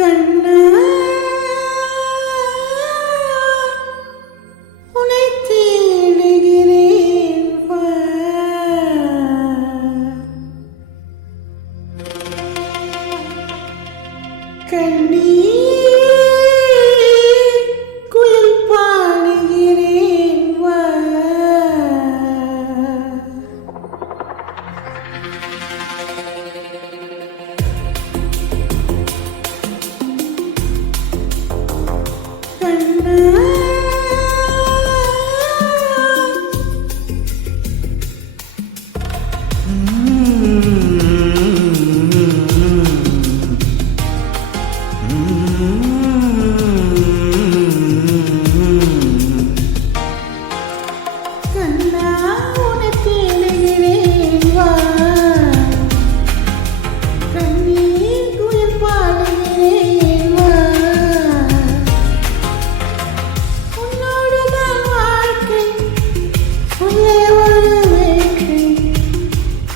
கண்ணா உனை தேடுகிறேன் வா. கண்ணீர் குயில் பாடுகிறேன் வா. கண்ணா கண்ணா உனை தேடுகிறேன் வா. கண்ணீர் குயில் பாடுகிறேன் வா. உன்னோடுதான் வாழ்க்கை உள்ளே ஒரு வேட்கை.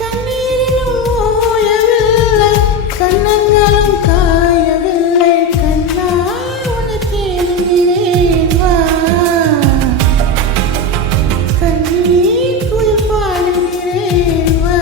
கண்ணீரிலும் ஓயவில்லை கண்ணங்களும் காயவில்லை. கண்ணா உனை தேடுகிறேன் வா. கண்ணீர் குயில் பாடுகிறேன் வா.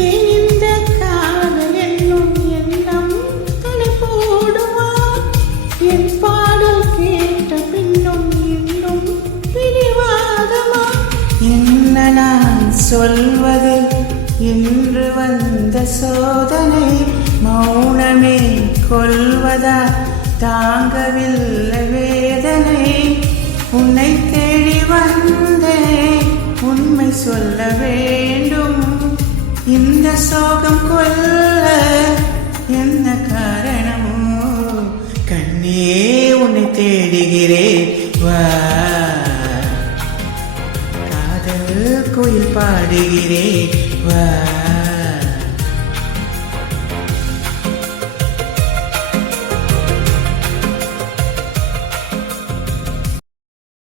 ஏன் இந்த காதல் என்னும் எண்ணம் தலை போடுமா? என் பாடல் கேட்ட பின்னும் இன்னும் பிடிவாதமா? என்ன நான் சொல்வது இன்று வந்த சோதனை? மௌனமே கொல்வதா தாங்கவில்லை வேதனை. உன்னை தேடி வந்தேன் உண்மை சொல்ல வேண்டும். இந்த சோகம் கொல்ல என்ன காரணமோ? கண்ணே உன்னை தேடுகிறேன் வா. காதல் குயில் பாடுகிறேன் வா.